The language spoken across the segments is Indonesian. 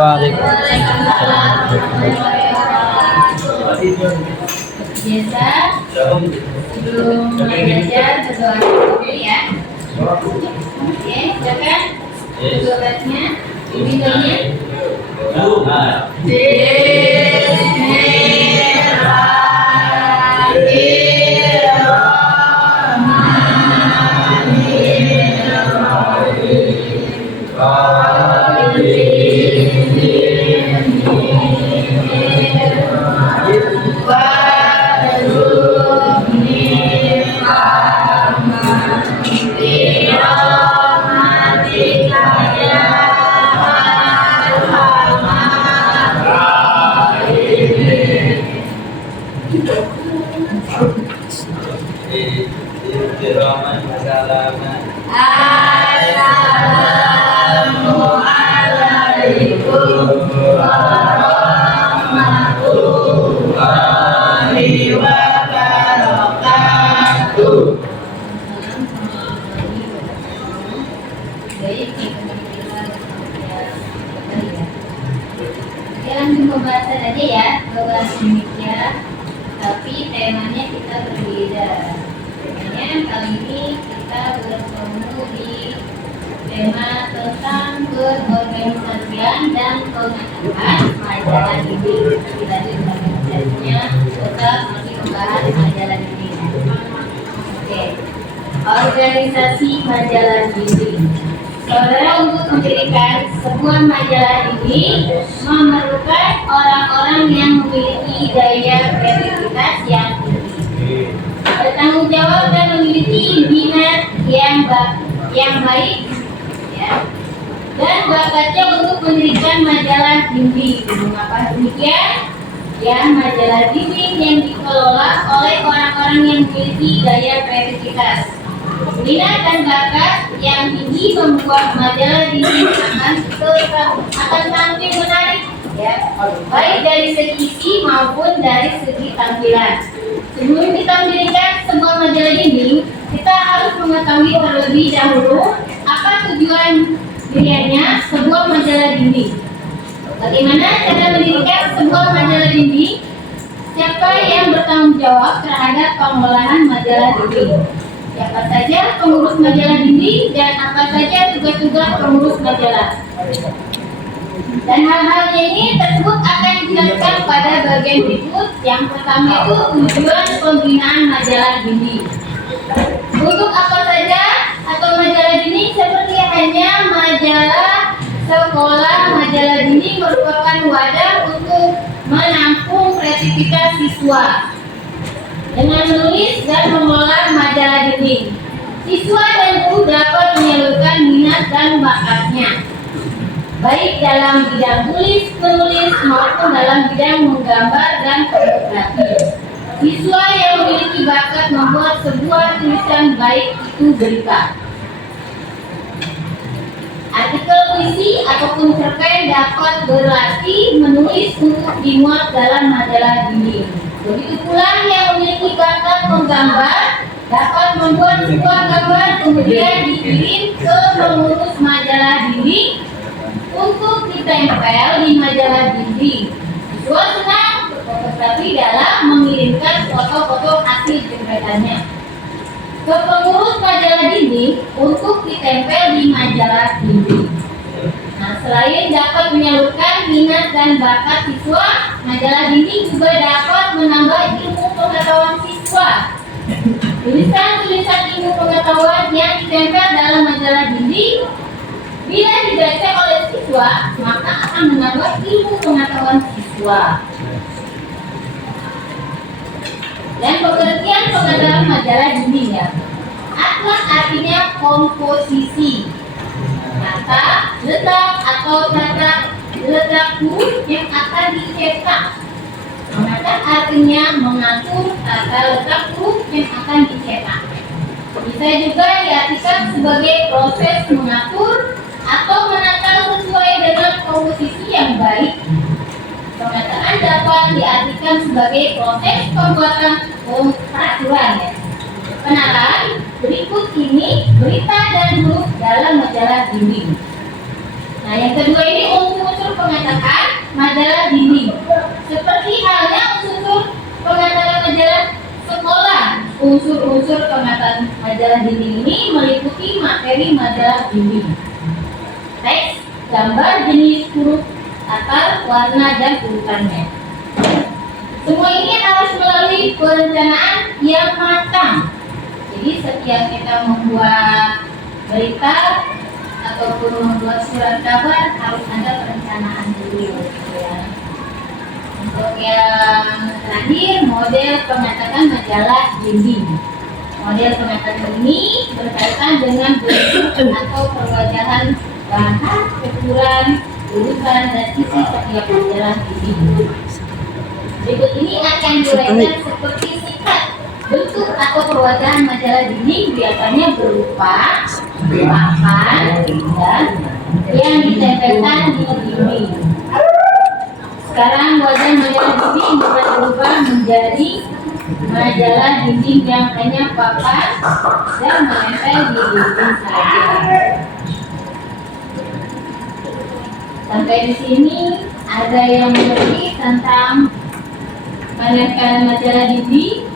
Waalaikumsalam. Biasa sebelum belajar berdoa dulu ya. Oke, silakan doanya, videonya. Langsung pembahasan aja ya, bahasa Indonesia, tapi temanya kita berbeda. Temanya kali ini kita bertemu di tema tentang keorganisasian dan pengaturan majalah ini. Kita lanjut organisasinya, kita masih membahas majalah ini. Oke, organisasi majalah ini. Saudara, untuk mendirikan sebuah majalah ini memerlukan orang-orang yang memiliki daya kreativitas yang tinggi, bertanggung jawab dan memiliki minat yang baik, ya, dan bakatnya untuk mendirikan majalah dinding. Mengapa demikian? Ya, majalah dinding yang dikelola oleh orang-orang yang memiliki daya kreativitas, minat dan bakat yang tinggi membuat majalah dinding akan tampil menarik, ya, baik dari segi isi maupun dari segi tampilan. Sebelum kita mendirikan sebuah majalah dinding, kita harus mengetahui terlebih dahulu apa tujuan dirinya sebuah majalah dinding. Bagaimana cara mendirikan sebuah majalah dinding? Siapa yang bertanggung jawab terhadap pengelolaan majalah dinding? Siapa saja pengurus majalah dinding dan apa saja tugas-tugas pengurus majalah. Dan hal-hal ini tersebut akan dijelaskan pada bagian berikut. Yang pertama itu tujuan pembinaan majalah dinding. Untuk apa saja atau majalah dinding seperti hanya majalah sekolah, majalah dinding merupakan wadah untuk menampung kreativitas siswa. Dengan menulis dan mengelola majalah dinding, siswa dan guru dapat menyalurkan minat dan bakatnya, baik dalam bidang tulis, menulis maupun dalam bidang menggambar dan fotografi. Siswa yang memiliki bakat membuat sebuah tulisan, baik itu berita, artikel puisi ataupun cerpen, dapat berlatih menulis untuk dimuat dalam majalah dinding. Begitu pula yang memiliki bakat menggambar dapat membuat sebuah gambar kemudian dikirim ke pengurus majalah dinding untuk ditempel di majalah dinding. Siswa senang berfotografi dalam mengirimkan foto-foto hasil jempretannya ke pengurus majalah dinding untuk ditempel di majalah dinding. Nah, selain dapat menyalurkan minat dan bakat siswa, majalah dinding juga dapat menambah ilmu pengetahuan siswa. Tulisan-tulisan ilmu pengetahuan yang ditempel dalam majalah dinding, bila dibaca oleh siswa, maka akan menambah ilmu pengetahuan siswa. Dan pengertian pengenalan majalah dinding, ya. Atlas artinya komposisi, tata letak atau tata letak huruf yang akan dicetak. Menata artinya mengatur tata letak huruf yang akan dicetak. Bisa juga diartikan sebagai proses mengatur atau menata sesuai dengan komposisi yang baik. Penataan dapat diartikan sebagai proses pembuatan peraturan, ya. Penataan berikut ini berita dan huruf dalam majalah dinding. Nah, yang kedua ini untuk unsur pengatakan majalah dinding. Seperti halnya unsur pengatakan majalah sekolah, unsur-unsur pengatakan majalah dinding ini meliputi materi majalah dinding, teks, gambar, jenis huruf, latar, warna, dan urutannya. Semua ini harus melalui perencanaan yang matang. Jadi setiap kita membuat berita ataupun membuat surat kabar harus ada perencanaan dulu, ya. Untuk yang terakhir, model pengatakan majalah dinding. Model pengatakan ini berkaitan dengan bentuk atau perwajahan bahan, ukuran, urutan, dan isi setiap majalah dinding. Berikut ini akan diuraikan seperti singkat. Bentuk atau perwajahan majalah dinding biasanya berupa papan dan yang ditempelkan di dinding. Sekarang wajah majalah dinding bisa berubah menjadi majalah dinding yang hanya papan dan menempel di dinding saja. Sampai di sini ada yang mengerti tentang penempalan majalah dinding?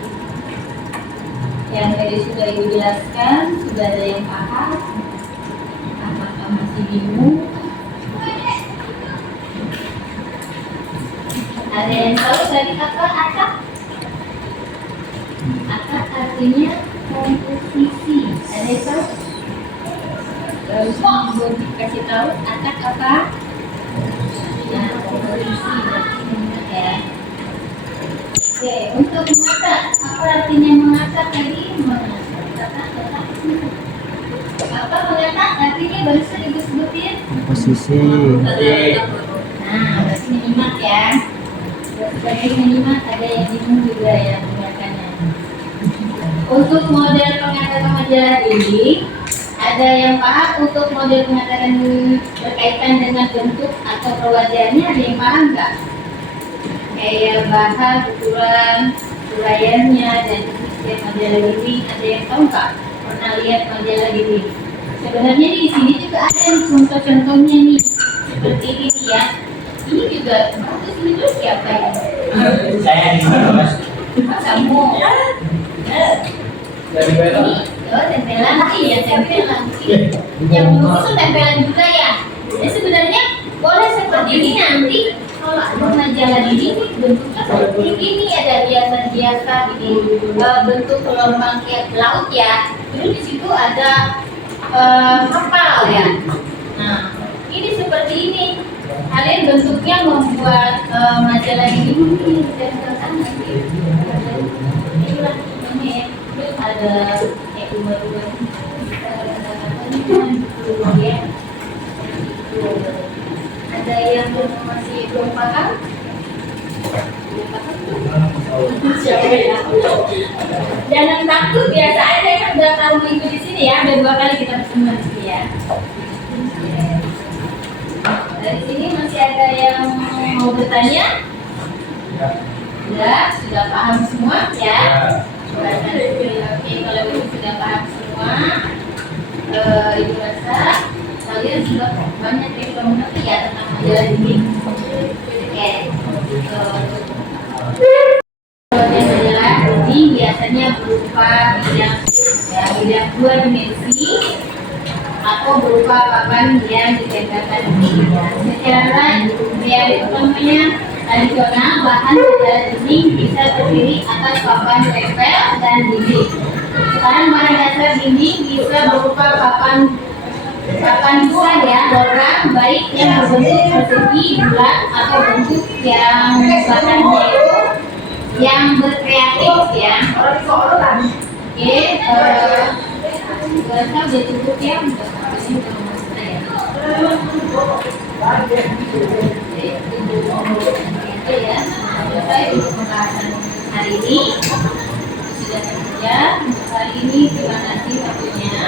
Yang tadi sudah Ibu jelaskan, sudah ada yang paham? Apakah masih bingung? Ada yang tahu tadi apa akad? Akad artinya komposisi. Ada yang tahu? Ibu kasih tahu akad apa? Nah, komposisi. Ya. Oke, untuk mengakat, apa artinya mengakat tadi? Mengakat, apa mengakat artinya barusan Ibu sebutin? Posisi. Nah, berarti menyimak ya. Sebagai menyimak, ada yang bingung juga ya mengakannya. Untuk model pengatakan majalah dinding, ada yang paham untuk model pengatakan berkaitan dengan bentuk atau perwajahannya, ada yang paham nggak? Kayak bahan, ukuran, uraiannya, dan setiap majalah dinding, ada yang tahu nggak? Pernah lihat majalah dinding? Sebenarnya di sini juga ada contoh-contohnya nih, seperti ini ya. Ini juga bagus, ini dulu siapa ya? Saya di mana, Mas? Kamu. Dari mana? Ini, tempelan sih ya, tempelan sih. Yang dulu itu tempelan juga ya. Jadi sebenarnya boleh seperti ini nanti. Kalau ada majalah ini bentuknya seperti ini, ada biasa-biasa ini bentuk gelombang kayak laut ya. Terus di situ ada kapal ya. Nah, ini seperti ini. Kalian bentuknya membuat majalah ini dan nanti inilah ini ada dua-dua ya. Ada yang masih belum paham? Siapa ya? Jangan takut, biasa aja kan udah tahu minggu di sini ya. Udah 2 kali kita bertemu di sini ya. Dari sini masih ada yang mau bertanya? Sudah paham semua ya? Oke, kalau itu sudah paham semua, Ibu rasa kalian sudah banyak yang mengerti ya tentang majalah dinding. Oke, majalah dinding biasanya berupa bidang 2 dimensi atau berupa papan yang ditempelkan di dinding. Secara realis utamanya tradisional, bahan majalah dinding bisa terdiri atas papan tempel dan dinding. Sekarang bahan dasar dinding bisa berupa papan besar ya, logam, baik yang berbentuk persegi, bulat, atau bentuk yang bahannya itu yang berkreatif ya. Oke, berasa udah cukup ya untuk ini ya. Itu ya, selesai untuk pembahasan hari ini. Sudah selesai untuk hari ini. Terima kasih waktunya.